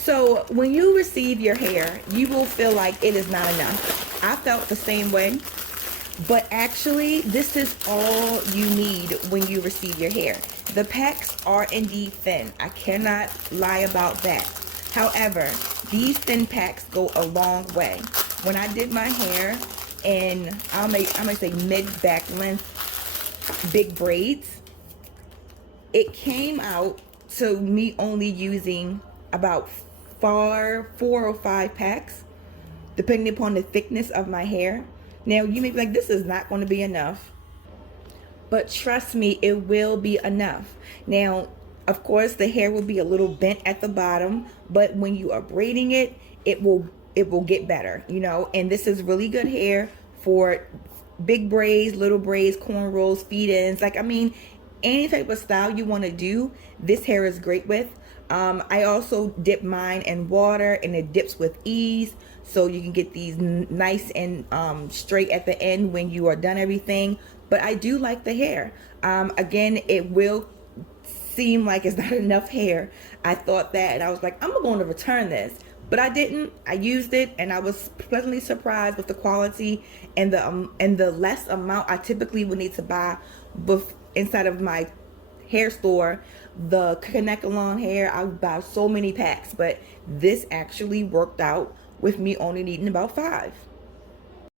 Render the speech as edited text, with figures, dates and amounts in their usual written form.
So when you receive your hair, you will feel like it is not enough. I felt the same way, but actually this is all you need when you receive your hair. The packs are indeed thin. I cannot lie about that. However, these thin packs go a long way. When I did my hair in, I'm gonna say mid back length big braids, it came out to me only using about four or five packs, depending upon the thickness of my hair. Now you may be like, this is not going to be enough, but trust me, it will be enough. Now, of course, the hair will be a little bent at the bottom, but when you are braiding it, it will get better, you know. And this is really good hair for big braids, little braids, cornrows, feed-ins. Like, I mean, any type of style you want to do, this hair is great with. I also dip mine in water, and it dips with ease, so you can get these nice and straight at the end when you are done everything. But I do like the hair. Again, it will seem like it's not enough hair. I thought that, and I was like, I'm going to return this. But I didn't. I used it, and I was pleasantly surprised with the quality and the less amount I typically would need to buy inside of my hair store. The connect along hair, I would buy so many packs, but this actually worked out with me only needing about 5.